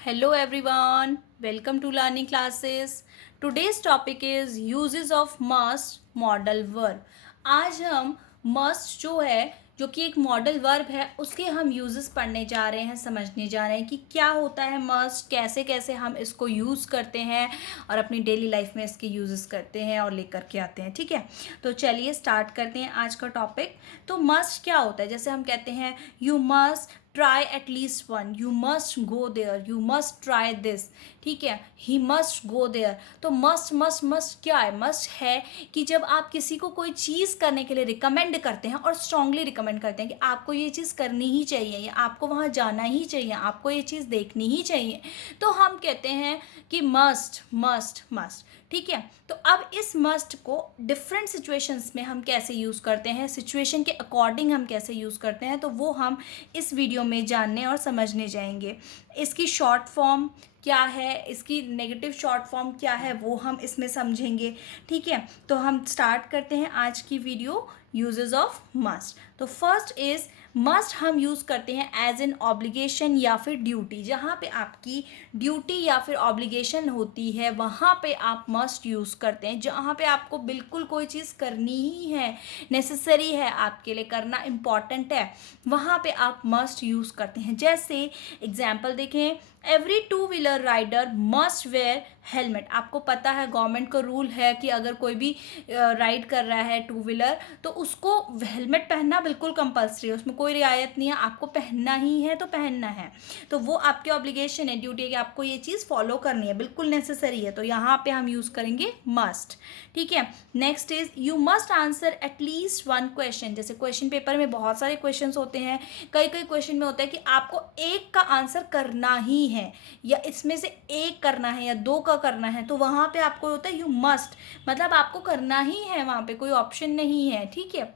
Hello everyone, welcome to learning classes. Today's topic is uses of must modal verb. आज हम must जो कि एक मॉडल वर्ब है उसके हम यूजेस पढ़ने जा रहे हैं, समझने जा रहे हैं कि क्या होता है मस्ट, कैसे कैसे हम इसको यूज़ करते हैं और अपनी डेली लाइफ में इसके यूजेस करते हैं और लेकर के आते हैं। ठीक है, तो चलिए स्टार्ट करते हैं आज का टॉपिक। तो मस्ट क्या होता है? जैसे हम कहते हैं you must try at least one, you must go there, you must try this. ठीक है, ही मस्ट गो देयर। तो मस्ट मस्ट मस्ट क्या है? मस्ट है कि जब आप किसी को कोई चीज़ करने के लिए रिकमेंड करते हैं और स्ट्रांगली रिकमेंड करते हैं कि आपको ये चीज़ करनी ही चाहिए या आपको वहाँ जाना ही चाहिए, आपको ये चीज़ देखनी ही चाहिए, तो हम कहते हैं कि मस्ट मस्ट मस्ट। ठीक है, तो अब इस मस्ट को डिफरेंट सिचुएशंस में हम कैसे यूज़ करते हैं, सिचुएशन के अकॉर्डिंग हम कैसे यूज़ करते हैं, तो वो हम इस वीडियो में जानने और समझने जाएंगे। इसकी शॉर्ट फॉर्म क्या है, इसकी नेगेटिव शॉर्ट फॉर्म क्या है, वो हम इसमें समझेंगे। ठीक है, तो हम स्टार्ट करते हैं आज की वीडियो यूजेस ऑफ मस्ट। तो फर्स्ट इज मस्ट हम यूज़ करते हैं एज एन ऑब्लिगेशन या फिर ड्यूटी। जहाँ पे आपकी ड्यूटी या फिर ऑब्लिगेशन होती है वहाँ पे आप मस्ट यूज़ करते हैं। जहाँ पे आपको बिल्कुल कोई चीज़ करनी ही है, नेसेसरी है, आपके लिए करना इम्पॉर्टेंट है, वहाँ पे आप मस्ट यूज़ करते हैं। जैसे एग्जाम्पल देखें, every two wheeler rider must wear helmet. आपको पता है गवर्नमेंट का रूल है कि अगर कोई भी राइड कर रहा है टू व्हीलर तो उसको हेलमेट पहनना बिल्कुल कंपलसरी है, उसमें कोई रियायत नहीं है, आपको पहनना ही है तो पहनना है। तो वो आपकी ऑब्लिगेशन है, ड्यूटी है कि आपको ये चीज़ फॉलो करनी है, बिल्कुल नेसेसरी है, तो यहाँ पे हम यूज़ करेंगे मस्ट। ठीक है, next is you must answer at least one question. जैसे क्वेश्चन पेपर में बहुत सारे क्वेश्चन होते हैं, कई कई क्वेश्चन में होता है कि आपको एक का आंसर करना ही है या इसमें से एक करना है या दो का करना है, तो वहाँ पे आपको होता है यू मस्ट, मतलब आपको करना ही है, वहाँ पे कोई ऑप्शन नहीं है। ठीक है,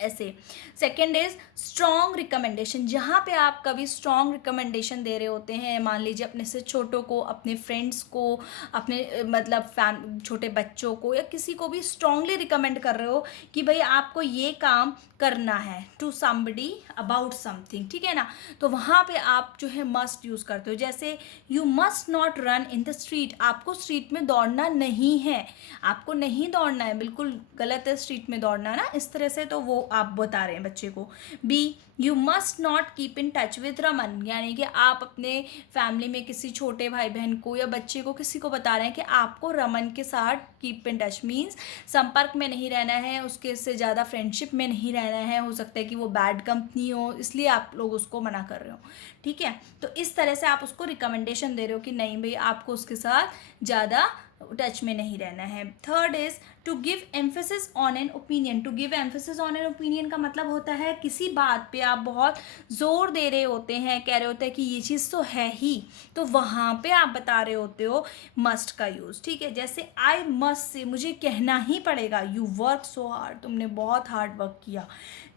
ऐसे। Second is strong recommendation. जहाँ पे आप कभी स्ट्रॉन्ग रिकमेंडेशन दे रहे होते हैं, मान लीजिए अपने से छोटों को, अपने फ्रेंड्स को, अपने मतलब छोटे बच्चों को या किसी को भी स्ट्रॉन्गली रिकमेंड कर रहे हो कि भाई आपको ये काम करना है टू समबडी अबाउट समथिंग। ठीक है ना, तो वहाँ पे आप जो है मस्ट यूज़ करते हो। जैसे you must not run in the street. आपको स्ट्रीट में दौड़ना नहीं है, आपको नहीं दौड़ना है, बिल्कुल गलत है स्ट्रीट में दौड़ना ना, इस तरह से, तो वो आप बता रहे हैं बच्चे को। B, you must not keep in touch with Raman. यानी कि आप अपने फैमिली में किसी छोटे भाई बहन को या बच्चे को, किसी को बता रहे हैं कि आपको रमन के साथ कीप इन टच मीन्स संपर्क में नहीं रहना है, उसके से ज़्यादा फ्रेंडशिप में नहीं रहना है, हो सकता है कि वो बैड कंपनी हो, इसलिए आप लोग उसको मना कर रहे हो। ठीक है, तो इस तरह से आप उसको रिकमेंडेशन दे रहे हो कि नहीं भाई आपको उसके साथ ज़्यादा टच में नहीं रहना है। Third is to give emphasis on an opinion. To give emphasis on an opinion का मतलब होता है किसी बात पे आप बहुत जोर दे रहे होते हैं, कह रहे होते हैं कि ये चीज़ तो है ही, तो वहाँ पे आप बता रहे होते हो मस्ट का यूज़। ठीक है, जैसे आई मस्ट से, मुझे कहना ही पड़ेगा, यू वर्क सो हार्ड, तुमने बहुत हार्ड वर्क किया।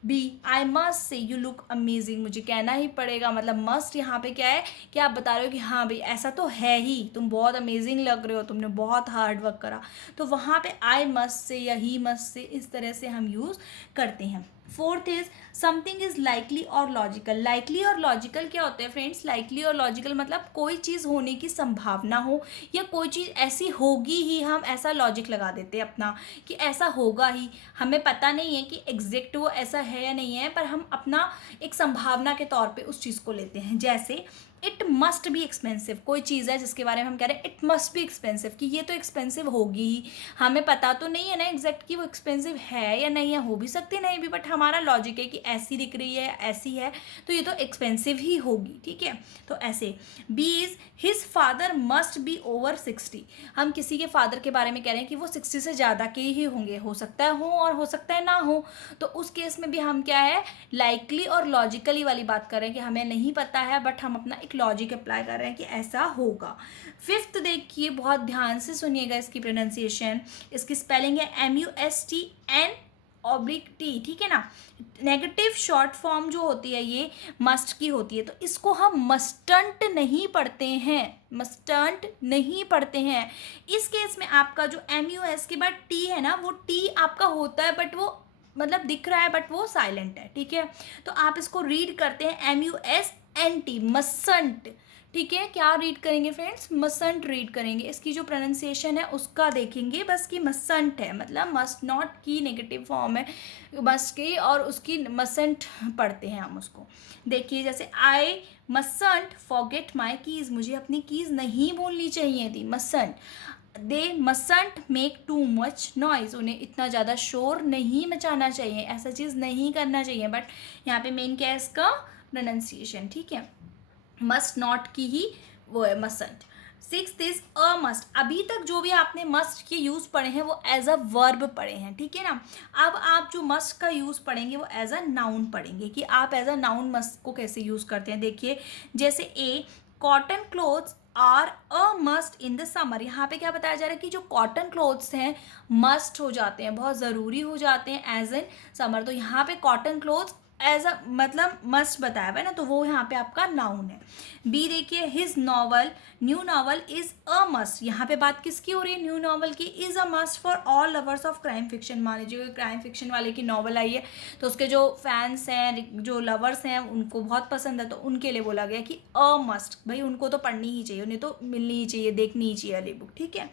B, I must say you look amazing, मुझे कहना ही पड़ेगा, मतलब मस्ट यहाँ पे क्या है कि आप बता रहे हो कि हाँ भाई ऐसा तो है ही, तुम बहुत अमेजिंग लग रहे हो, तुमने बहुत हार्ड वर्क करा, तो वहाँ पे आई मस्ट से या ही मस्ट से इस तरह से हम यूज़ करते हैं। Fourth is something is likely और लॉजिकल। लाइकली और लॉजिकल क्या होते हैं फ्रेंड्स? लाइकली और लॉजिकल मतलब कोई चीज़ होने की संभावना हो या कोई चीज़ ऐसी होगी ही, हम ऐसा लॉजिक लगा देते हैं अपना कि ऐसा होगा ही। हमें पता नहीं है कि एग्जैक्ट वो ऐसा है या नहीं है, पर हम अपना एक संभावना के तौर पे उस चीज़ को लेते हैं। जैसे इट मस्ट बी एक्सपेंसिव, कोई चीज़ है जिसके बारे में हम कह रहे हैं इट मस्ट बी एक्सपेंसिव, कि ये तो एक्सपेंसिव होगी ही। हमें पता तो नहीं है ना एग्जैक्ट कि वो एक्सपेंसिव है या नहीं है, हो भी सकती नहीं भी, बट हमारा लॉजिक है कि ऐसी दिख रही है, ऐसी है, तो ये तो एक्सपेंसिव ही होगी। ठीक है, तो ऐसे। B is his father must be over 60। हम किसी के फादर के बारे में कह रहे हैं कि वो 60 से ज़्यादा के ही होंगे, हो सकता है हो और हो सकता है ना हो, तो उस केस में भी हम क्या है, लाइकली और लॉजिकली वाली बात कर रहे हैं कि हमें नहीं पता है बट हम अपना एक लॉजिक अप्लाई कर रहे हैं कि ऐसा होगा। फिफ्थ देखिए, बहुत ध्यान से सुनिएगा इसकी प्रोनाउंसिएशन। इसकी स्पेलिंग है MUSTN/T। ठीक है ना, नेगेटिव शॉर्ट फॉर्म जो होती है ये मस्ट की होती है, तो इसको हम मस्टंट नहीं पढ़ते हैं, मस्टंट नहीं पढ़ते हैं। इस केस में आपका जो MUS के बाद T है ना, वो T आपका होता है बट वो मतलब दिख रहा है बट वो साइलेंट है। ठीक है, तो आप इसको रीड करते हैं MUSNT, मसंट। ठीक है, क्या रीड करेंगे फ्रेंड्स, मसंट रीड करेंगे। इसकी जो प्रोनाउंसिएशन है उसका देखेंगे बस कि मसंट है, मतलब मस्ट नॉट की नेगेटिव फॉर्म है मस्ट की, और उसकी मसंट पढ़ते हैं हम उसको। देखिए जैसे आई मसंट फॉरगेट माई कीज़, मुझे अपनी कीज़ नहीं भूलनी चाहिए थी, मसंट। दे मसंट मेक टू मच नॉइज़, उन्हें इतना ज़्यादा शोर नहीं मचाना चाहिए, ऐसा चीज़ नहीं करना चाहिए। बट यहाँ पे मेन क्या है इसका, प्रोनाउंसिएशन, ठीक है। मस्ट नॉट की ही वो है मसंट। सिक्स्थ इज अ मस्ट, अभी तक जो भी आपने मस्ट के यूज़ पढ़े हैं वो एज अ वर्ब पढ़े हैं, ठीक है ना। अब आप जो मस्ट का यूज़ पढ़ेंगे वो एज अ नाउन पढ़ेंगे, कि आप एज अ नाउन मस्ट को कैसे यूज़ करते हैं। देखिए जैसे a cotton clothes are a must in the summer, यहाँ पे क्या बताया जा रहा है कि जो कॉटन क्लोथ्स हैं मस्ट हो जाते हैं, बहुत ज़रूरी हो जाते हैं एज इन समर। तो यहाँ पे कॉटन क्लोथ्स एज अ मतलब मस्ट बताया हुआ है ना, तो वो यहाँ पे आपका नाउन है। बी देखिए his novel new novel is a must, यहाँ पे बात किसकी हो रही है, न्यू नॉवल की। Is a must for all lovers of crime fiction, मान लीजिए क्राइम फिक्शन वाले की नॉवल आई है तो उसके जो फैंस हैं, जो लवर्स हैं, उनको बहुत पसंद है, तो उनके लिए बोला गया कि अ मस्ट, भाई उनको तो पढ़नी ही चाहिए, उन्हें तो मिलनी ही चाहिए, देखनी ही चाहिए वाली बुक, ठीक है।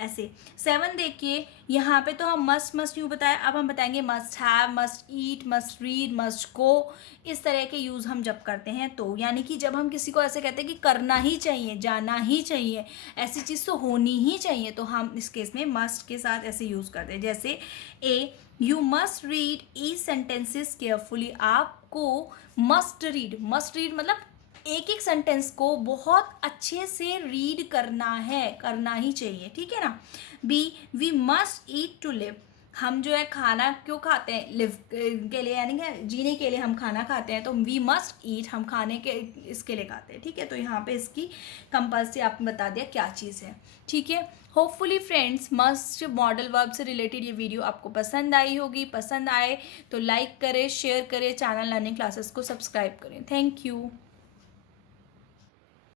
ऐसे 7 देखिए, यहाँ पे तो हम मस्ट यूँ बताया, अब हम बताएंगे must have, must eat, must read, must go. इस तरह के यूज़ हम जब करते हैं तो, यानी कि जब हम किसी को ऐसे कहते हैं कि करना ही चाहिए, जाना ही चाहिए, ऐसी चीज़ तो होनी ही चाहिए, तो हम इस केस में मस्ट के साथ ऐसे यूज़ करते हैं। जैसे a you must read each sentences carefully, आपको मस्ट रीड मतलब एक एक सेंटेंस को बहुत अच्छे से रीड करना है, करना ही चाहिए, ठीक है ना। B we must eat to live, हम जो है खाना क्यों खाते हैं, लिव के लिए, यानी कि जीने के लिए हम खाना खाते हैं, तो वी मस्ट ईट, हम खाने के इसके लिए खाते हैं, ठीक है। तो यहाँ पे इसकी कंपल्सरी आपने बता दिया क्या चीज़ है, ठीक है। Hopefully friends must modal verb से रिलेटेड ये वीडियो आपको पसंद आई होगी, पसंद आए तो लाइक करें, शेयर करें, चैनल लर्निंग क्लासेस को सब्सक्राइब करें। Thank you.